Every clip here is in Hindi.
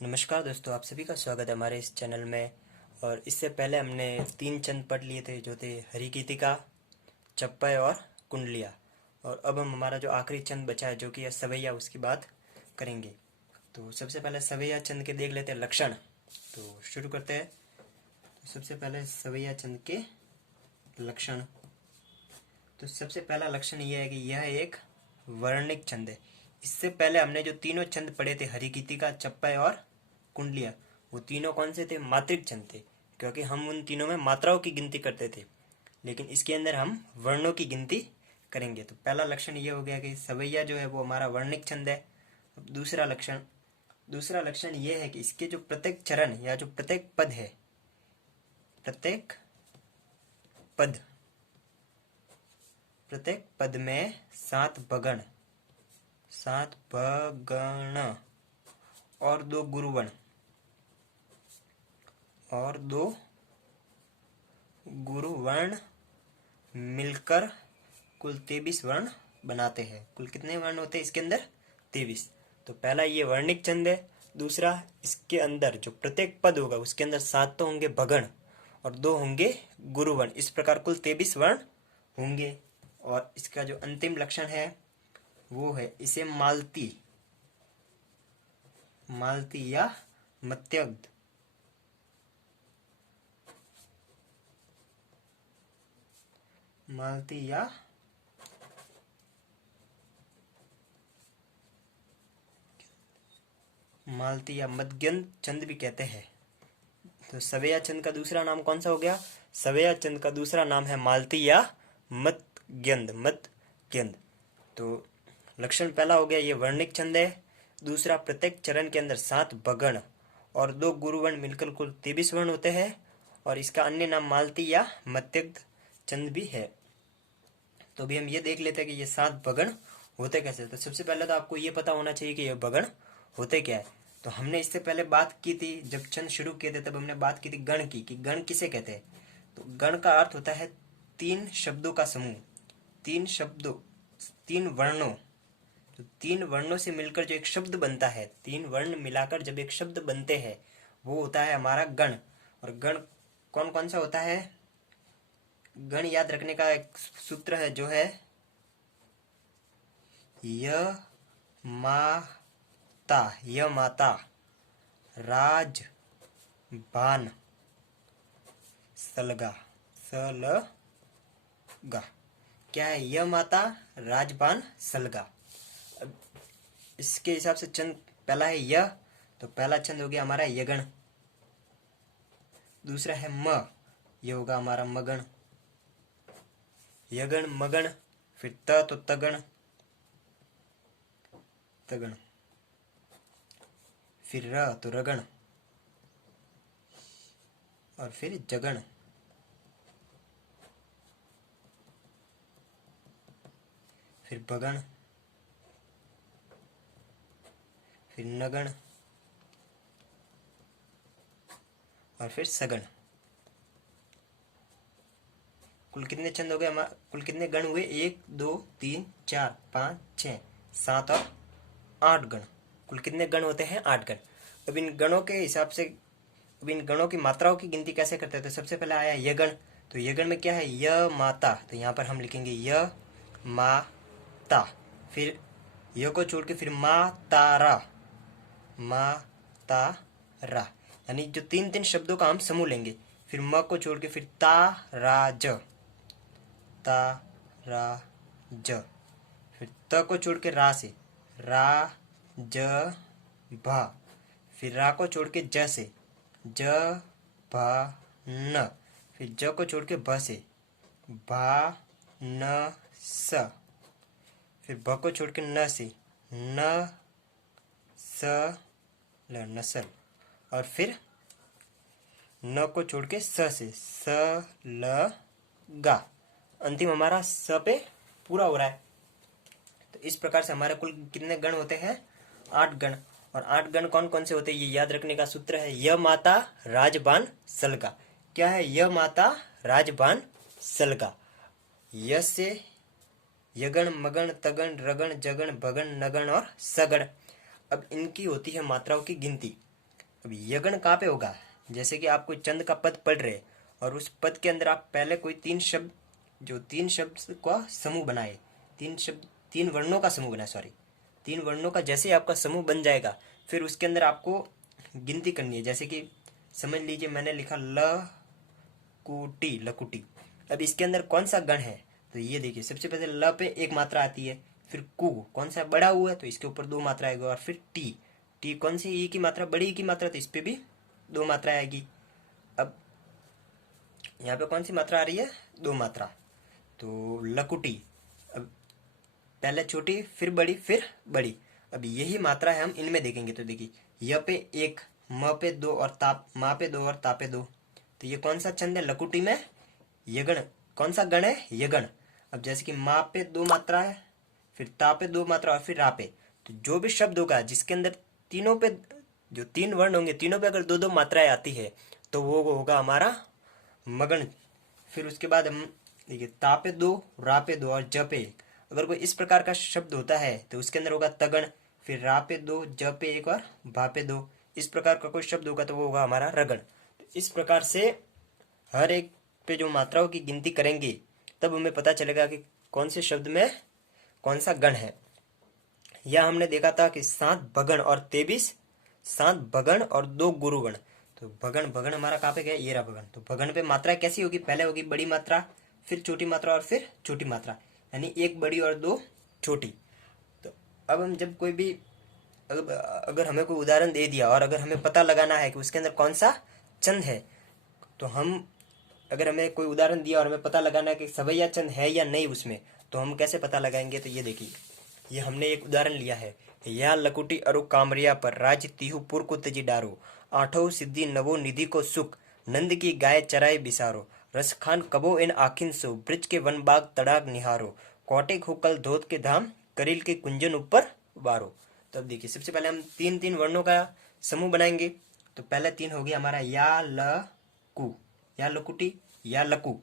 नमस्कार दोस्तों, आप सभी का स्वागत है हमारे इस चैनल में। और इससे पहले हमने 3 छंद पढ़ लिए थे, जो थे हरिगीतिका, चप्पय और कुंडलिया। और अब हम हमारा जो आखिरी छंद बचा है, जो कि है सवैया, उसकी बात करेंगे। तो सबसे पहले सवैया छंद के देख लेते हैं लक्षण। तो शुरू करते हैं। तो सबसे पहले सवैया छंद के लक्षण। तो सबसे पहला लक्षण यह है कि यह एक वर्णिक छंद है। इससे पहले हमने जो तीनों छंद पढ़े थे, हरिगीतिका, चप्पय और कुंडलिया, वो तीनों कौन से थे? मात्रिक छंद थे, क्योंकि हम उन तीनों में मात्राओं की गिनती करते थे। लेकिन इसके अंदर हम वर्णों की गिनती करेंगे। तो पहला लक्षण ये हो गया कि सवैया जो है वो हमारा वर्णिक छंद है। अब दूसरा लक्षण ये है कि इसके जो प्रत्येक चरण या जो प्रत्येक पद है, प्रत्येक पद में 7 बगण और 2 गुरुवर्ण मिलकर कुल 23 वर्ण बनाते हैं। कुल कितने वर्ण होते हैं इसके अंदर? 23। तो पहला ये वर्णिक छंद है। दूसरा, इसके अंदर जो प्रत्येक पद होगा उसके अंदर 7 तो होंगे बगण और 2 होंगे गुरुवर्ण। इस प्रकार कुल 23 वर्ण होंगे। और इसका जो अंतिम लक्षण है वो है इसे मालती या मत्यग्ध मालती या मध्यंत छंद भी कहते हैं। तो सवैया छंद का दूसरा नाम कौन सा हो गया? सवैया छंद का दूसरा नाम है मालती या मध्यंत। तो लक्षण पहला हो गया, ये वर्णिक छंद है। दूसरा, प्रत्येक चरण के अंदर 7 बगण और 2 गुरुवर्ण मिलकर कुल 23 वर्ण होते हैं। और इसका अन्य नाम मालती या मत्यग्ध छंद भी है। तो अभी हम ये देख लेते हैं कि ये 7 बगण होते कैसे। तो सबसे पहले तो आपको ये पता होना चाहिए कि ये बगण होते क्या है। तो हमने इससे पहले बात की थी, जब छंद शुरू किए थे तब हमने बात की थी गण की, कि गण किसे कहते हैं। तो गण का अर्थ होता है 3 शब्दों का समूह। 3 वर्णों, तो 3 वर्णों से मिलकर जो एक शब्द बनता है, 3 वर्ण मिलाकर जब एक शब्द बनते हैं, वो होता है हमारा गण। और गण कौन कौन सा होता है? गण याद रखने का एक सूत्र है, जो है य माता राज बान सलगा। क्या है? य माता राजबान सलगा। अब इसके हिसाब से छंद पहला है य, तो पहला छंद हो गया हमारा यगण। दूसरा है म, ये होगा हमारा मगण। यगण, मगण। फिर त तो तगण। फिर र तो रगण। और फिर जगण। फिर बगण। फिर नगण। और फिर सगण। कुल कितने छंद हो गए? कुल कितने गण हुए? 1 2 3 4 5 6 7 और 8 गण। कुल कितने गण होते हैं? 8 गण। अब इन गणों के हिसाब से, अब इन गणों की मात्राओं की गिनती कैसे करते हैं? तो सबसे पहले आया यगण। तो यगण में क्या है? य माता, तो यहाँ पर हम लिखेंगे य माता। फिर य को छोड़ के फिर मातारा, यानी जो 3 शब्दों का हम समूह लेंगे। फिर म को छोड़ के फिर ताराज। फिर त को छोड़ के रा से भा। फिर रा को छोड़ के ज से न। फिर ज को छोड़ के भ से स। फिर भ को छोड़ के न से नसल। और फिर न को छोड़ के स से गा। अंतिम हमारा स पे पूरा हो रहा है। तो इस प्रकार से हमारे कुल कितने गण होते हैं? 8 गण। और 8 गण कौन कौन से होते हैं? ये याद रखने का सूत्र है य माता राजबान सलगा। क्या है? य माता राजबान सलगा। य से यगण, मगण, तगण, रगण, जगण, भगण, नगण और सगण। अब इनकी होती है मात्राओं की गिनती। अब यगण कहाँ पे होगा? जैसे कि आप कोई चंद का पद पढ़ रहे और उस पद के अंदर आप पहले कोई तीन शब्द का समूह बनाए, तीन वर्णों का समूह बनाए, सॉरी, तीन वर्णों का जैसे आपका समूह बन जाएगा, फिर उसके अंदर आपको गिनती करनी है। जैसे कि समझ लीजिए मैंने लिखा लकुटी, लकुटी। अब इसके अंदर कौन सा गण है? तो ये देखिए, सबसे पहले ल पे एक मात्रा आती है, फिर कु कौन सा बड़ा हुआ है तो इसके ऊपर दो मात्रा आएगी, और फिर टी, टी कौन सी ई की मात्रा, बड़ी ई की मात्रा, तो इस पे भी दो मात्रा आएगी। अब यहाँ पे कौन सी मात्रा आ रही है? दो मात्रा, तो लकुटी। अब पहले छोटी, फिर बड़ी, फिर बड़ी। अब यही मात्रा है हम इनमें देखेंगे। तो देखिए, य पे एक, म पे दो और मा पे दो और ता पे दो, तो ये कौन सा छंद है? लकुटी में यगण। कौन सा गण है? यगण। अब जैसे कि मा पे दो मात्रा है, फिर ता पे दो मात्रा और फिर रा पे, तो जो भी शब्द होगा जिसके अंदर तीनों पे जो तीन वर्ण होंगे, तीनों पे अगर दो दो मात्राएं आती है तो वो होगा हमारा मगन। फिर उसके बाद हम देखिए, ता पे दो, रा पे दो और ज पे एक। अगर कोई इस प्रकार का शब्द होता है तो उसके अंदर होगा तगण, फिर रा पे दो, ज पे एक और भा पे दो। इस प्रकार का कोई शब्द होगा तो वो होगा हमारा रगण। तो इस प्रकार से हर एक पे जो मात्राओं की गिनती करेंगे तब हमें पता चलेगा कि कौन से शब्द में कौन सा गण है। यह हमने देखा था कि 7 भगण और 23, 7 भगण और 2 गुरुगण। तो भगण, भगण हमारा कहाँ पे गया? ये रहा भगण। तो भगण पे मात्रा कैसी होगी? पहले होगी बड़ी मात्रा, फिर छोटी मात्रा और फिर छोटी मात्रा, यानी एक बड़ी और दो छोटी। तो अब हम जब कोई भी अगर हमें कोई उदाहरण दे दिया और अगर हमें पता लगाना है कि उसके अंदर कौन सा चंद है, तो हम अगर हमें कोई उदाहरण दिया और हमें पता लगाना है कि सवैया चंद है या नहीं उसमें, तो हम कैसे पता लगाएंगे? तो ये देखिए, ये हमने एक उदाहरण लिया है। या लकुटी अरु कामरिया पर राज तीहु पुर को तजी डारो, आठो सिद्धि नवो निधि को सुख, नंद की गाय चराए बिसारो, रसखान कबो इन आखिन सो, ब्रज के वन बाग तड़ाग निहारो, कोटे खोकल धोत के धाम, करील के कुंजन ऊपर वारो। तो अब देखिए, सबसे पहले हम तीन तीन वर्णों का समूह बनाएंगे। तो पहले तीन हो गया हमारा या लकु, या लकुटी, या लकु।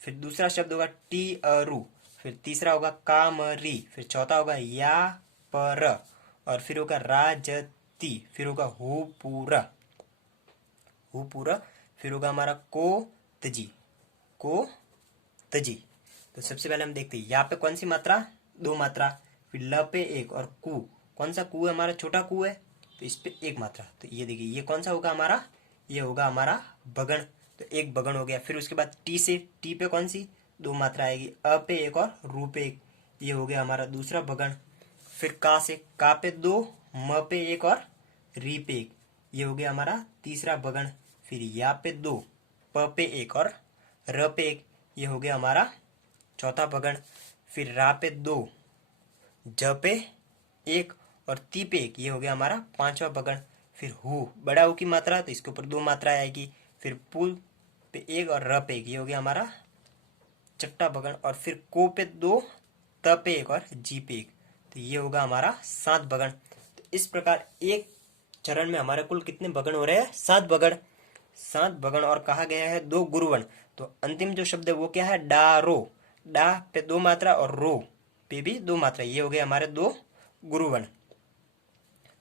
फिर दूसरा शब्द होगा टी अरु, फिर तीसरा होगा कामरी, फिर चौथा होगा या पर, और फिर होगा राजती, फिर होगा हु पूरा, हु पूरा, फिर होगा हमारा को तजी, को तजी। तो सबसे पहले हम देखते हैं या पे कौन सी मात्रा? दो मात्रा। फिर ल पे एक, और कु कौन सा कु है? हमारा छोटा कु है, तो इस पे एक मात्रा। तो ये देखिए, ये कौन सा होगा हमारा? ये होगा हमारा बगण। तो एक बगण हो गया। फिर उसके बाद टी से, टी पे कौन सी? दो मात्रा आएगी, अ पे एक और रू पे एक, ये हो गया हमारा दूसरा बगण। फिर का से, का पे दो, म पे एक और री पे एक, ये हो गया हमारा तीसरा बगण। फिर या पे दो, प पे एक और र पे एक, ये हो गया हमारा चौथा बगण। फिर रा पे दो, ज पे एक और ती पे एक, ये हो गया हमारा पांचवा बगण। फिर हु, बड़ा हु की मात्रा, तो इसके ऊपर दो मात्रा आएगी। फिर पुल पे एक और र पे एक, ये हो गया हमारा छठा बगण। और फिर को पे दो, त पे एक और जी पे एक, तो ये होगा हमारा 7 बगण। तो इस प्रकार एक चरण में हमारे कुल कितने बगण हो रहे हैं? 7 बगण, 7 बगण। और कहा गया है 2 गुरुवन। तो अंतिम जो शब्द है वो क्या है? डारो, डा पे दो मात्रा और रो पे भी दो मात्रा, ये हो गए हमारे 2 गुरुवन।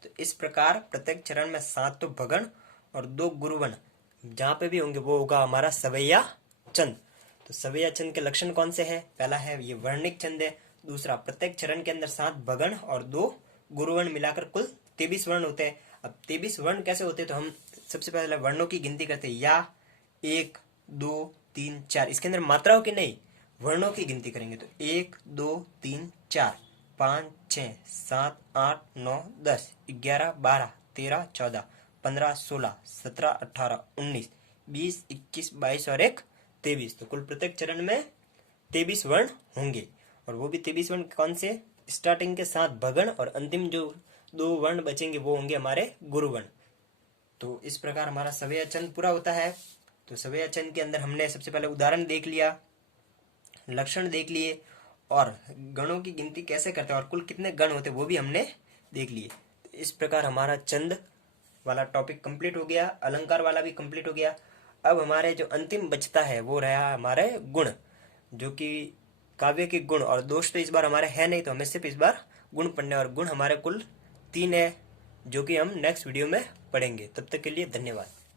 तो इस प्रकार प्रत्येक चरण में 7 तो भगण और 2 गुरुवन जहां पे भी होंगे वो होगा हमारा सवैया चंद। तो सवैया चंद के लक्षण कौन से हैं? पहला है ये वर्णिक छंद है, दूसरा प्रत्येक चरण के अंदर 7 भगण और 2 गुरुवर्ण मिलाकर कुल 23 वर्ण होते हैं। अब 23 वर्ण कैसे होते हैं? तो हम सबसे पहले वर्णों की गिनती करते हैं। या 1 2 3 4, इसके अंदर मात्राओं की नहीं, वर्णों की गिनती करेंगे। तो 1 2 3 4 5 6 7 8 9 10 11 12 13 14 15 16 17 18 19 20 21 22 और एक 23। तो कुल प्रत्येक चरण में 23 वर्ण होंगे। और वो भी 23 वर्ण कौन से? स्टार्टिंग के 7 भगण और अंतिम जो 2 वर्ण बचेंगे वो होंगे हमारे गुरुवर्ण। तो इस प्रकार हमारा सवैया चंद पूरा होता है। तो सवैया चंद के अंदर हमने सबसे पहले उदाहरण देख लिया, लक्षण देख लिए, और गणों की गिनती कैसे करते हैं और कुल कितने गण होते हैं वो भी हमने देख लिए। तो इस प्रकार हमारा चंद वाला टॉपिक कंप्लीट हो गया, अलंकार वाला भी कंप्लीट हो गया। अब हमारे जो अंतिम बचता है वो रहा हमारे गुण, जो कि काव्य के गुण। और दोष तो इस बार हमारे है नहीं, तो हमें सिर्फ इस बार गुण पढ़ने, और गुण हमारे कुल 3 है, जो कि हम नेक्स्ट वीडियो में पढ़ेंगे। तब तक के लिए धन्यवाद।